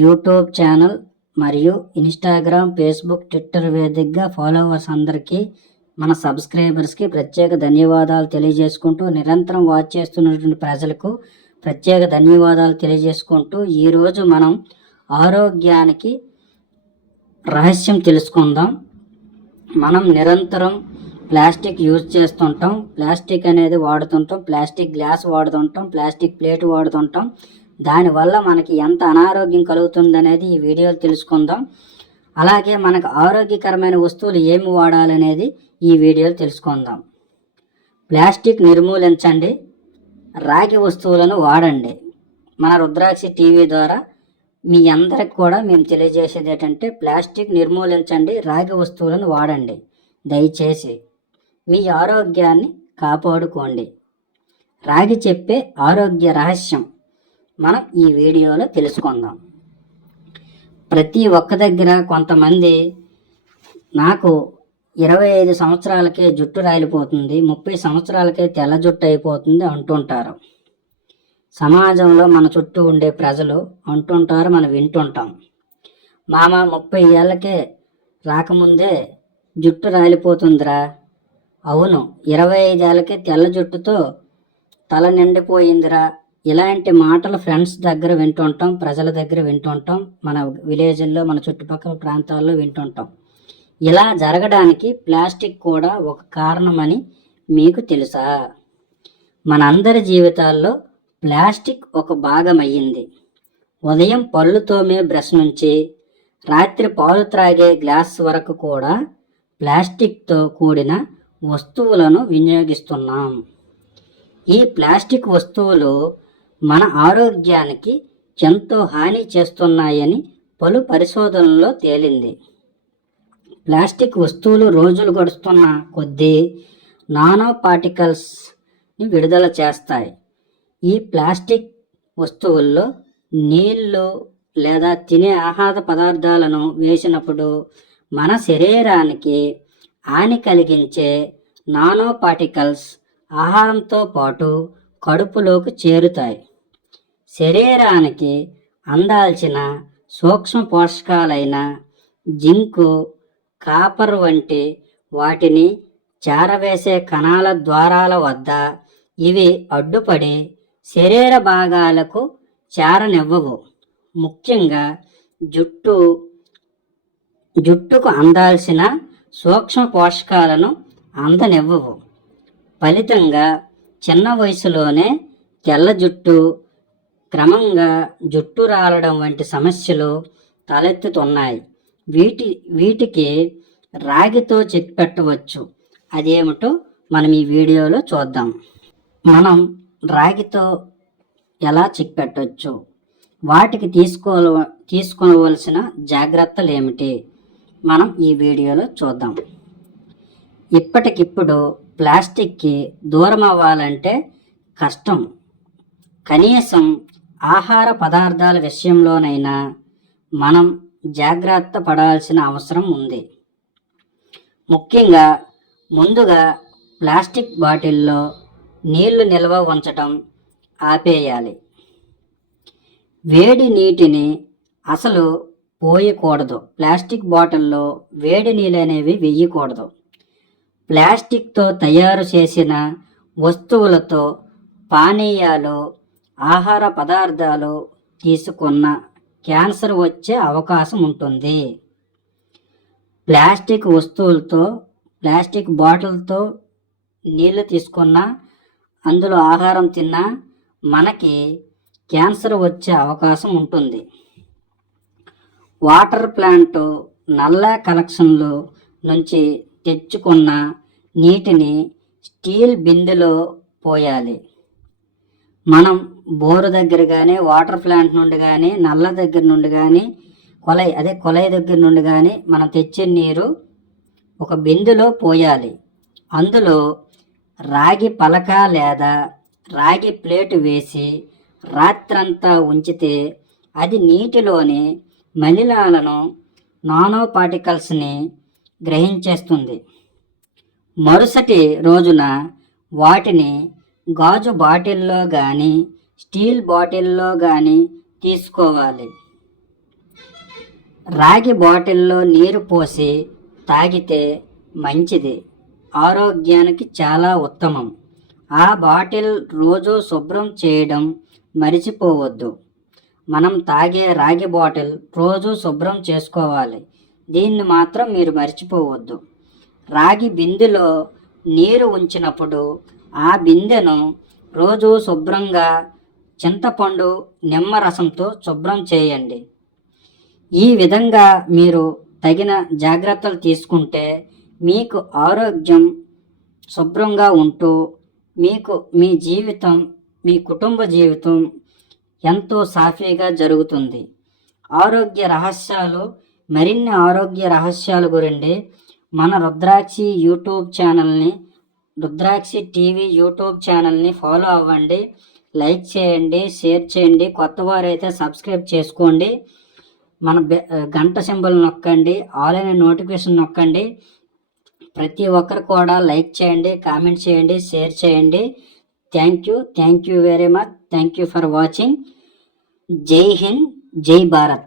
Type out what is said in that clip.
YouTube channel మరియు Instagram Facebook Twitter వేదికగా followers అందరికీ మన సబ్స్క్రైబర్స్కి ప్రత్యేక ధన్యవాదాలు తెలియజేసుకుంటూ నిరంతరం వాచ్ చేస్తున్నటువంటి ప్రజలకు ప్రత్యేక ధన్యవాదాలు తెలియజేసుకుంటూ ఈరోజు మనం ఆరోగ్యానికి రహస్యం తెలుసుకుందాం. మనం నిరంతరం ప్లాస్టిక్ యూజ్ చేస్తుంటాం. ప్లాస్టిక్ అనేది వాడుతుంటాం. ప్లాస్టిక్ గ్లాస్ వాడుతుంటాం. ప్లాస్టిక్ ప్లేట్ వాడుతుంటాం. దానివల్ల మనకి ఎంత అనారోగ్యం కలుగుతుందనేది ఈ వీడియోలో తెలుసుకుందాం. అలాగే మనకు ఆరోగ్యకరమైన వస్తువులు ఏమి వాడాలనేది ఈ వీడియోలో తెలుసుకుందాం. ప్లాస్టిక్ నిర్మూలించండి. రాగి వస్తువులను వాడండి. మన రుద్రాక్షి టీవీ ద్వారా మీ అందరికి కూడా మేము తెలియజేసేది ఏంటంటే ప్లాస్టిక్ నిర్మూలించండి రాగి వస్తువులను వాడండి. దయచేసి మీ ఆరోగ్యాన్ని కాపాడుకోండి. రాగి చెప్పే ఆరోగ్య రహస్యం. మనం ఈ వీడియోలో తెలుసుకుందాం. ప్రతి ఒక్క దగ్గర కొంతమంది నాకు ఇరవై ఐదు సంవత్సరాలకే జుట్టు రాలిపోతుంది ముప్పై సంవత్సరాలకే తెల్ల జుట్టు అయిపోతుంది అంటుంటారు. సమాజంలో మన చుట్టూ ఉండే ప్రజలు అంటుంటారు మనం వింటుంటాం. మామ ముప్పై ఏళ్ళకే రాకముందే జుట్టు రాలిపోతుందిరా. అవును ఇరవై ఐదేళ్ళకే తెల్ల జుట్టుతో తల నిండిపోయిందిరా. ఇలాంటి మాటలు ఫ్రెండ్స్ దగ్గర వింటుంటాం ప్రజల దగ్గర వింటుంటాం మన విలేజ్ల్లో మన చుట్టుపక్కల ప్రాంతాల్లో వింటుంటాం. ఇలా జరగడానికి ప్లాస్టిక్ కూడా ఒక కారణమని మీకు తెలుసా? మనందరి జీవితాల్లో ప్లాస్టిక్ ఒక భాగం అయ్యింది ఉదయం పళ్ళు తోమే బ్రష్ నుంచి రాత్రి పాలు త్రాగే గ్లాస్ వరకు కూడా ప్లాస్టిక్తో కూడిన వస్తువులను వినియోగిస్తున్నాం. ఈ ప్లాస్టిక్ వస్తువులు మన ఆరోగ్యానికి ఎంతో హాని చేస్తున్నాయని పలు పరిశోధనల్లో తేలింది. ప్లాస్టిక్ వస్తువులు రోజులు గడుస్తున్న కొద్దీ నానో పార్టికల్స్ని విడుదల చేస్తాయి. ఈ ప్లాస్టిక్ వస్తువుల్లో నీళ్ళు లేదా తినే ఆహార పదార్థాలను వేసినప్పుడు మన శరీరానికి హాని కలిగించే నానో పార్టికల్స్ ఆహారంతో పాటు కడుపులోకి చేరుతాయి. శరీరానికి అందాల్సిన సూక్ష్మ పోషకాలైన జింకు కాపర్ వంటి వాటిని చేరవేసే కణాల ద్వారాల వద్ద ఇవి అడ్డుపడి శరీర భాగాలకు చేరనివ్వవు. ముఖ్యంగా జుట్టు జుట్టుకు అందాల్సిన సూక్ష్మ పోషకాలను అందనివ్వవు. ఫలితంగా చిన్న వయసులోనే తెల్ల జుట్టు క్రమంగా జుట్టు రాలడం వంటి సమస్యలు తలెత్తుతున్నాయి. వీటి వీటికి రాగితో చెక్ పెట్టవచ్చు. అదేమిటో మనం ఈ వీడియోలో చూద్దాం. మనం రాగితో ఎలా చెక్ పెట్టవచ్చు వాటికి తీసుకో తీసుకోవలసిన జాగ్రత్తలు ఏమిటి? మనం ఈ వీడియోలో చూద్దాం. ఇప్పటికిప్పుడు ప్లాస్టిక్కి దూరం అవ్వాలంటే కష్టం. కనీసం ఆహార పదార్థాల విషయంలోనైనా మనం జాగ్రత్త పడాల్సిన అవసరం ఉంది. ముఖ్యంగా ముందుగా ప్లాస్టిక్ బాటిల్లో నీళ్ళు నిల్వ ఉంచటం ఆపేయాలి. వేడి నీటిని అసలు పోయకూడదు. ప్లాస్టిక్ బాటిల్లో వేడి నీళ్ళు అనేవి వెయ్యకూడదు ప్లాస్టిక్తో తయారు చేసిన వస్తువులతో పానీయాలు ఆహార పదార్థాలు తీసుకున్న క్యాన్సర్ వచ్చే అవకాశం ఉంటుంది. ప్లాస్టిక్ వస్తువులతో ప్లాస్టిక్ బాటిల్తో నీళ్ళు తీసుకున్న అందులో ఆహారం తిన్నా మనకి క్యాన్సర్ వచ్చే అవకాశం ఉంటుంది. వాటర్ ప్లాంట్ నల్ల కలెక్షన్లు నుంచి తెచ్చుకున్న నీటిని స్టీల్ బిందెలో పోయాలి. మనం బోరు దగ్గర కానీ వాటర్ ప్లాంట్ నుండి కానీ నల్ల దగ్గర నుండి కానీ కొలై అదే కొలై దగ్గర నుండి కానీ మనం తెచ్చే నీరు ఒక బిందులో పోయాలి. అందులో రాగి పలక లేదా రాగి ప్లేటు వేసి రాత్రంతా ఉంచితే అది నీటిలోని మలినాలను నానో పార్టికల్స్ని గ్రహించేస్తుంది. మరుసటి రోజున వాటిని గాజు బాటిల్లో కానీ స్టీల్ బాటిల్లో కానీ తీసుకోవాలి. రాగి బాటిల్లో నీరు పోసి తాగితే మంచిది. ఆరోగ్యానికి చాలా ఉత్తమం. ఆ బాటిల్ రోజు శుభ్రం చేయడం మరిచిపోవద్దు. మనం తాగే రాగి బాటిల్ రోజు శుభ్రం చేసుకోవాలి. దీన్ని మాత్రం మీరు మర్చిపోవద్దు. రాగి బిందెలో నీరు ఉంచినప్పుడు ఆ బిందెను రోజు శుభ్రంగా చింతపండు నిమ్మరసంతో శుభ్రం చేయండి. ఈ విధంగా మీరు తగిన జాగ్రత్తలు తీసుకుంటే మీకు ఆరోగ్యం శుభ్రంగా ఉంటూ మీకు మీ జీవితం మీ కుటుంబ జీవితం ఎంతో సాఫీగా జరుగుతుంది. ఆరోగ్య రహస్యాలు మరిన్ని ఆరోగ్య రహస్యాల గురించి మన రుద్రాక్షి యూట్యూబ్ ఛానల్ని రుద్రాక్షి టీవీ యూట్యూబ్ ఛానల్ని ఫాలో అవ్వండి లైక్ చేయండి షేర్ చేయండి కొత్త వారైతే సబ్స్క్రైబ్ చేసుకోండి. మన గంట సింబల్ నొక్కండి ఆల్ అయిన నోటిఫికేషన్ నొక్కండి. ప్రతి ఒక్కరు కూడా లైక్ చేయండి కామెంట్ చేయండి షేర్ చేయండి. Thank you thank you very much thank you for watching. Jai Hind Jai Bharat.